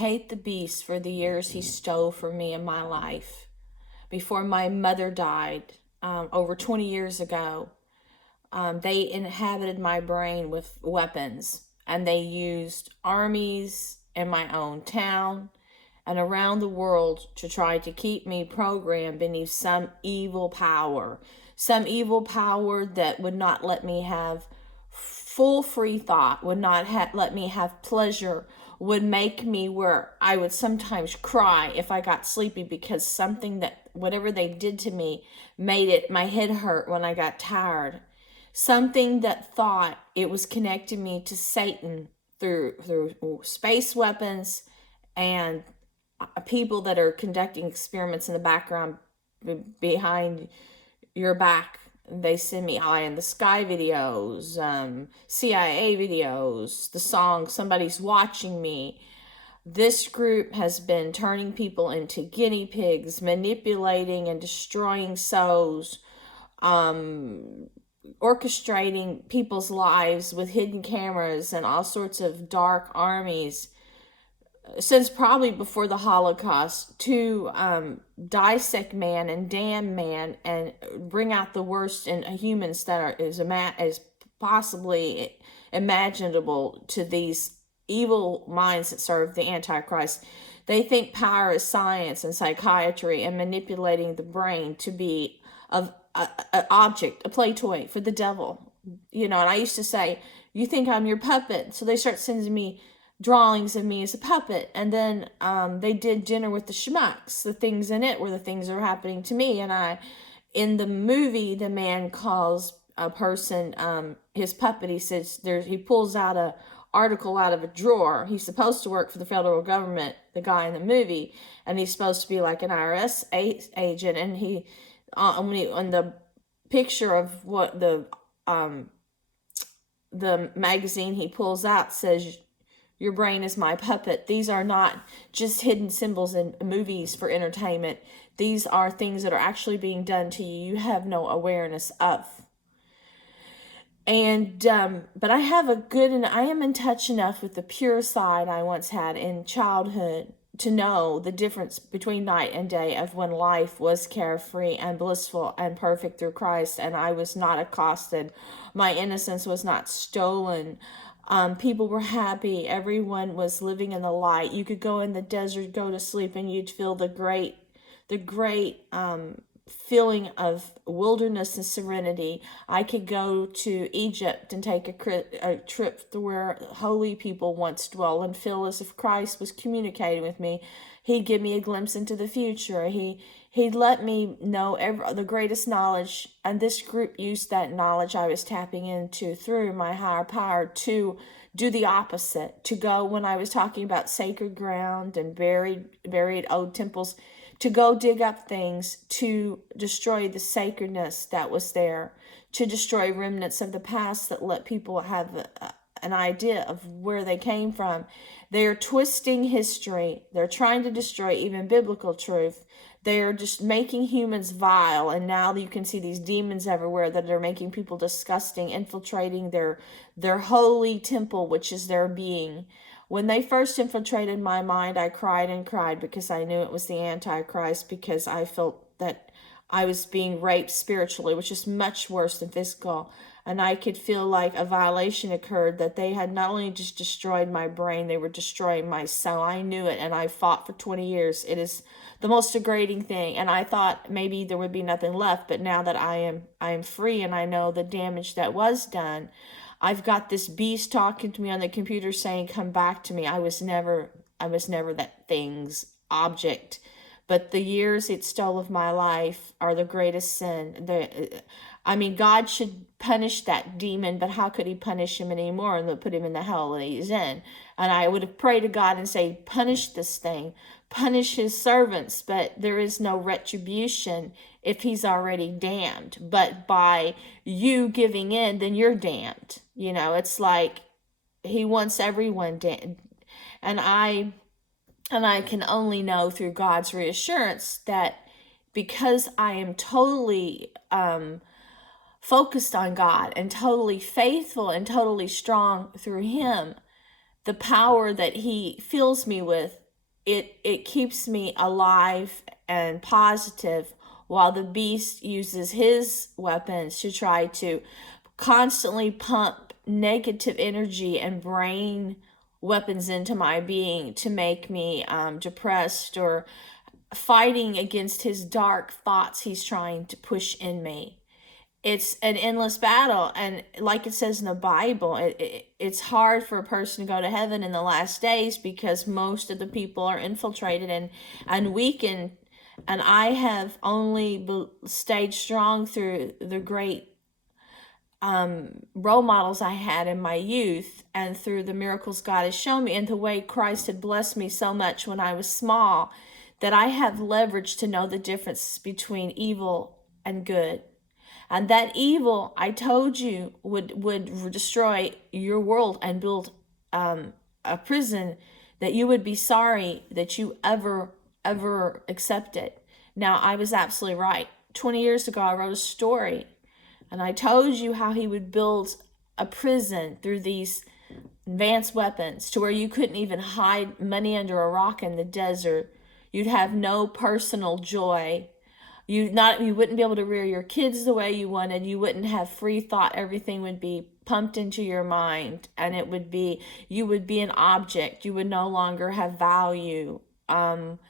hate the beast for the years he stole from me in my life. Before my mother died, over 20 years ago, they inhabited my brain with weapons, and they used armies in my own town and around the world to try to keep me programmed beneath some evil power that would not let me have full free thought, would not let me have pleasure, would make me where I would sometimes cry if I got sleepy, because something that, whatever they did to me, made my head hurt when I got tired. Something that thought it was connecting me to Satan through space weapons and people that are conducting experiments in the background behind your back. They send me eye in the sky videos, CIA videos, the song Somebody's Watching Me. This group has been turning people into guinea pigs, manipulating and destroying souls, orchestrating people's lives with hidden cameras and all sorts of dark armies since probably before the Holocaust, to dissect man and damn man and bring out the worst in humans that is possibly imaginable to these evil minds that serve the Antichrist. They think power is science and psychiatry and manipulating the brain to be an object, a play toy for the devil. And I used to say, you think I'm your puppet? So they start sending me drawings of me as a puppet, and then they did Dinner with the Schmucks. The things in it were the things that are happening to me, and in the movie, the man calls a person his puppet. He says he pulls out a article out of a drawer. He's supposed to work for the federal government, the guy in the movie, and he's supposed to be like an IRS agent, and he on the picture of what the magazine he pulls out says, "Your brain is my puppet." These are not just hidden symbols in movies for entertainment. These are things that are actually being done to you have no awareness of. And but I am in touch enough with the pure side I once had in childhood to know the difference between night and day of when life was carefree and blissful and perfect through Christ, and I was not accosted. My innocence was not stolen. People were happy. Everyone was living in the light. You could go in the desert, go to sleep, and you'd feel the great feeling of wilderness and serenity. I could go to Egypt and take a trip to where holy people once dwell and feel as if Christ was communicating with me. He'd give me a glimpse into the future. He'd let me know the greatest knowledge, and this group used that knowledge I was tapping into through my higher power to do the opposite, to go, when I was talking about sacred ground and buried old temples, to go dig up things, to destroy the sacredness that was there, to destroy remnants of the past that let people have an idea of where they came from. They're twisting history. They're trying to destroy even biblical truth. They're just making humans vile, and now you can see these demons everywhere that are making people disgusting, infiltrating their holy temple, which is their being. When they first infiltrated my mind, I cried and cried because I knew it was the Antichrist, because I felt that I was being raped spiritually, which is much worse than physical. And I could feel like a violation occurred, that they had not only just destroyed my brain, they were destroying my soul. I knew it, and I fought for 20 years. It is the most degrading thing. And I thought maybe there would be nothing left, but now that I am free and I know the damage that was done, I've got this beast talking to me on the computer saying, "Come back to me." I was never that thing's object. But the years it stole of my life are the greatest sin. God should punish that demon, but how could he punish him anymore and put him in the hell that he's in? And I would have prayed to God and say, punish this thing, punish his servants, but there is no retribution if he's already damned. But by you giving in, then you're damned. It's like he wants everyone damned. And I can only know through God's reassurance that because I am totally focused on God and totally faithful and totally strong through him, the power that he fills me with it keeps me alive and positive, while the beast uses his weapons to try to constantly pump negative energy and brain weapons into my being to make me depressed, or fighting against his dark thoughts he's trying to push in me. It's an endless battle, and like it says in the Bible, it's hard for a person to go to heaven in the last days, because most of the people are infiltrated and weakened. And I have only stayed strong through the great role models I had in my youth, and through the miracles God has shown me, and the way Christ had blessed me so much when I was small, that I have leverage to know the difference between evil and good. And that evil, I told you, would destroy your world and build a prison that you would be sorry that you ever accepted. Now, I was absolutely right. 20 years ago, I wrote a story, and I told you how he would build a prison through these advanced weapons to where you couldn't even hide money under a rock in the desert. You'd have no personal joy. You wouldn't be able to rear your kids the way you wanted. You wouldn't have free thought. Everything would be pumped into your mind, and you would be an object. You would no longer have value. That's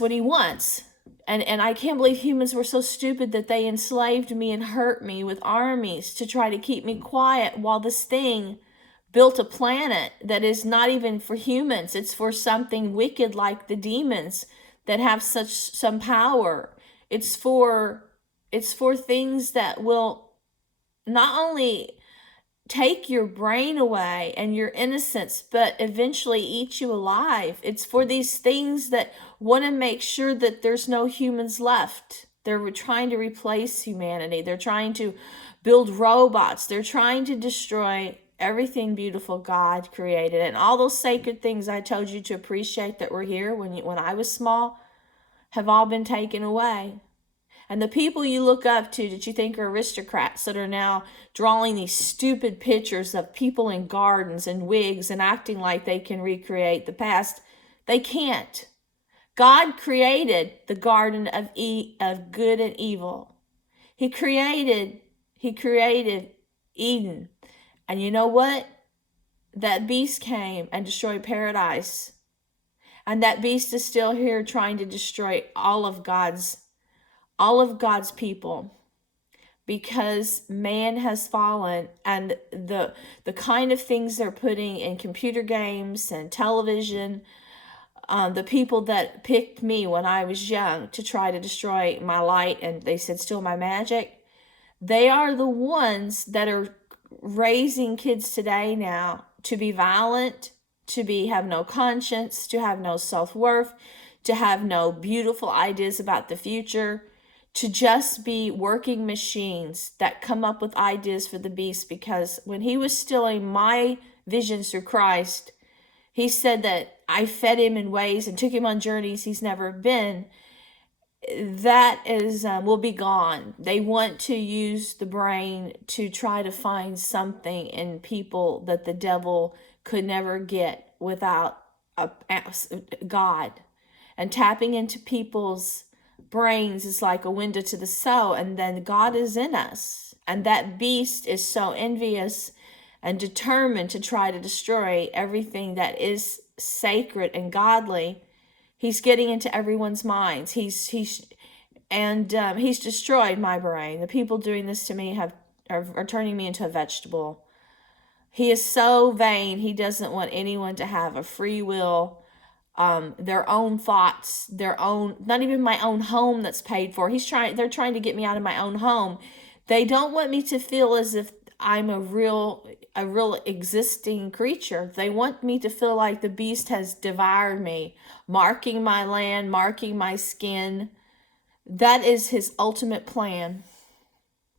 what he wants. And I can't believe humans were so stupid that they enslaved me and hurt me with armies to try to keep me quiet, while this thing built a planet that is not even for humans. It's for something wicked like the demons that have some power. It's for things that will not only take your brain away and your innocence, but eventually eat you alive. It's for these things that want to make sure that there's no humans left. They're trying to replace humanity. They're trying to build robots. They're trying to destroy everything beautiful God created. And all those sacred things I told you to appreciate that were here when I was small have all been taken away. And the people you look up to that you think are aristocrats that are now drawing these stupid pictures of people in gardens and wigs and acting like they can recreate the past, they can't. God created the garden of good and evil. He created Eden. And you know what? That beast came and destroyed paradise. And that beast is still here trying to destroy all of God's people, because man has fallen, and the kind of things they're putting in computer games and television, the people that picked me when I was young to try to destroy my light, and they said steal my magic, they are the ones that are raising kids today now to be violent, to have no conscience, to have no self-worth, to have no beautiful ideas about the future, to just be working machines that come up with ideas for the beast. Because when he was stealing my visions through Christ, he said that I fed him in ways and took him on journeys he's never been. That is will be gone. They want to use the brain to try to find something in people that the devil could never get without God. And tapping into people's brains is like a window to the soul, and then God is in us. And that beast is so envious and determined to try to destroy everything that is sacred and godly. He's getting into everyone's minds. He's destroyed my brain. The people doing this to me are turning me into a vegetable. He is so vain. He doesn't want anyone to have a free will, their own thoughts, not even my own home that's paid for. They're trying to get me out of my own home. They don't want me to feel as if I'm a real existing creature. They want me to feel like the beast has devoured me, marking my land, marking my skin. That is his ultimate plan.